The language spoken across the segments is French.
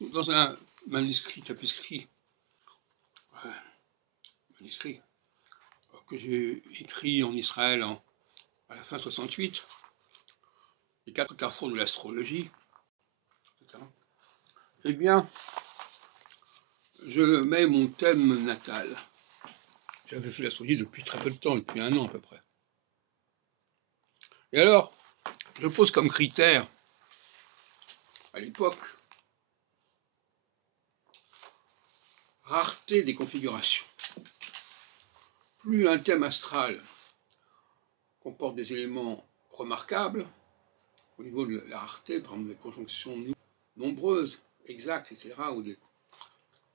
Dans un manuscrit tapisserie, manuscrit que j'ai écrit en Israël à la fin 68, les 4 carrefours de l'astrologie, etc. Eh bien, je mets mon thème natal. J'avais fait l'astrologie depuis très peu de temps, depuis 1 an à peu près. Et alors, je pose comme critère, à l'époque, rareté des configurations. Plus un thème astral comporte des éléments remarquables, au niveau de la rareté, par exemple des conjonctions nombreuses, exactes, etc.,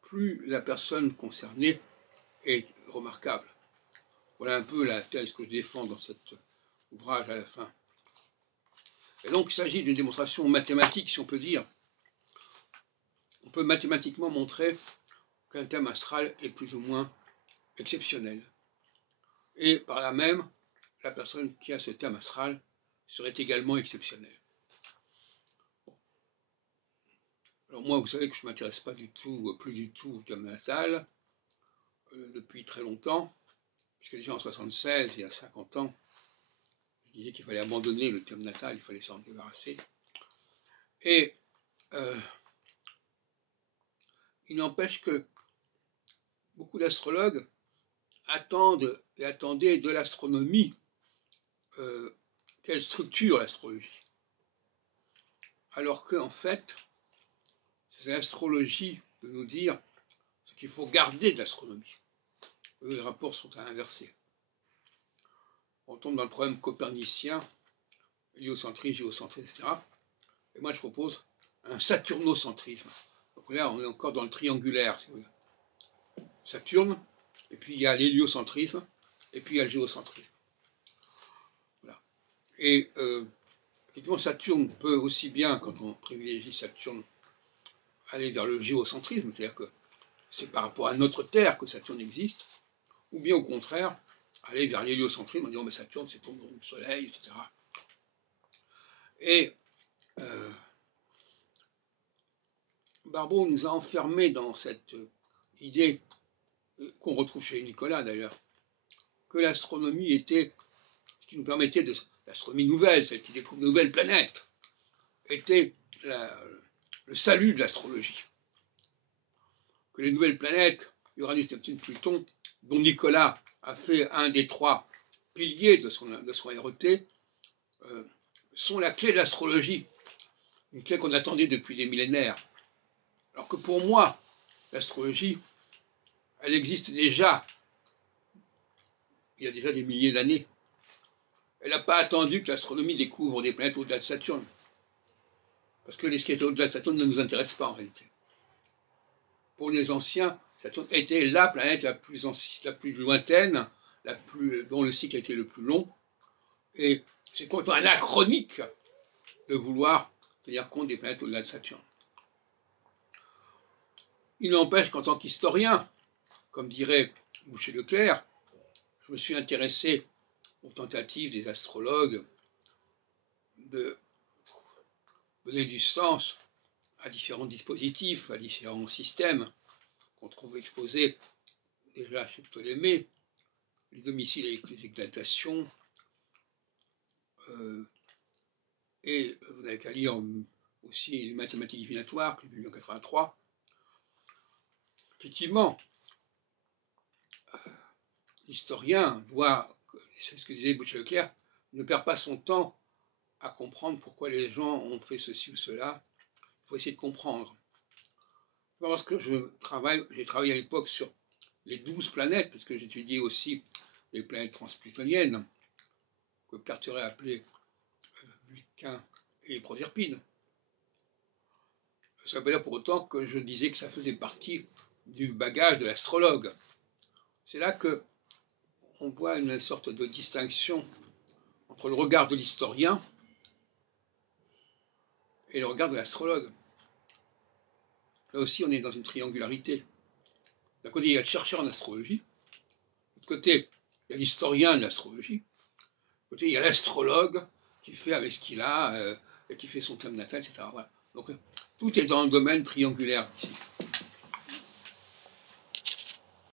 plus la personne concernée est remarquable. Voilà un peu la thèse que je défends dans cet ouvrage à la fin. Et donc il s'agit d'une démonstration mathématique, si on peut dire. On peut mathématiquement montrer qu'un thème astral est plus ou moins exceptionnel. Et par là même, la personne qui a ce thème astral serait également exceptionnelle. Bon. Alors moi, vous savez que je ne m'intéresse pas du tout, plus du tout au thème natal, depuis très longtemps, puisque déjà en 76, il y a 50 ans, je disais qu'il fallait abandonner le thème natal, il fallait s'en débarrasser. Et il n'empêche que beaucoup d'astrologues attendent et attendaient de l'astronomie quelle structure l'astrologie. Alors qu'en fait, c'est l'astrologie de nous dire ce qu'il faut garder de l'astronomie. Les rapports sont à inverser. On tombe dans le problème copernicien, héliocentrisme, géocentrisme, etc. Et moi, je propose un saturnocentrisme. Donc là, on est encore dans le triangulaire, si vous voulez. Saturne, et puis il y a l'héliocentrisme, et puis il y a le géocentrisme. Voilà. Et effectivement, Saturne peut aussi bien, quand on privilégie Saturne, aller vers le géocentrisme, c'est-à-dire que c'est par rapport à notre Terre que Saturne existe, ou bien au contraire, aller vers l'héliocentrisme en disant mais Saturne c'est autour du Soleil, etc. Et Barbault nous a enfermés dans cette idée qu'on retrouve chez Nicolas d'ailleurs, que l'astronomie était, ce qui nous permettait de l'astronomie nouvelle, celle qui découvre de nouvelles planètes, était le salut de l'astrologie. Que les nouvelles planètes, Uranus, Neptune, Pluton, dont Nicolas a fait un des 3 piliers de son RET, sont la clé de l'astrologie, une clé qu'on attendait depuis des millénaires. Alors que pour moi, l'astrologie, elle existe déjà, il y a déjà des milliers d'années. Elle n'a pas attendu que l'astronomie découvre des planètes au-delà de Saturne. Parce que ce qui était au-delà de Saturne ne nous intéresse pas en réalité. Pour les anciens, Saturne était la planète la plus lointaine, dont le cycle a été le plus long. Et c'est complètement anachronique de vouloir tenir compte des planètes au-delà de Saturne. Il n'empêche qu'en tant qu'historien, comme dirait Boucher-Leclerc, je me suis intéressé aux tentatives des astrologues de donner du sens à différents dispositifs, à différents systèmes qu'on trouve exposés déjà chez Ptolémée, les domiciles avec les exaltations, et vous n'avez qu'à lire aussi les mathématiques divinatoires, que j'ai lu en 83. Effectivement, l'historien doit, c'est ce que disait Boucher-Leclerc, ne perd pas son temps à comprendre pourquoi les gens ont fait ceci ou cela. Il faut essayer de comprendre. Lorsque j'ai travaillé à l'époque sur les 12 planètes, parce que j'étudiais aussi les planètes transplutoniennes, que Carteret appelait Vulcain et Proserpine. Ça ne veut pas dire pour autant que je disais que ça faisait partie du bagage de l'astrologue. C'est là qu'on voit une sorte de distinction entre le regard de l'historien et le regard de l'astrologue. Là aussi, on est dans une triangularité. D'un côté, il y a le chercheur en astrologie. De l'autre côté, il y a l'historien de l'astrologie. De l'autre côté, il y a l'astrologue qui fait avec ce qu'il a, et qui fait son thème natal, etc. Voilà. Donc tout est dans le domaine triangulaire ici.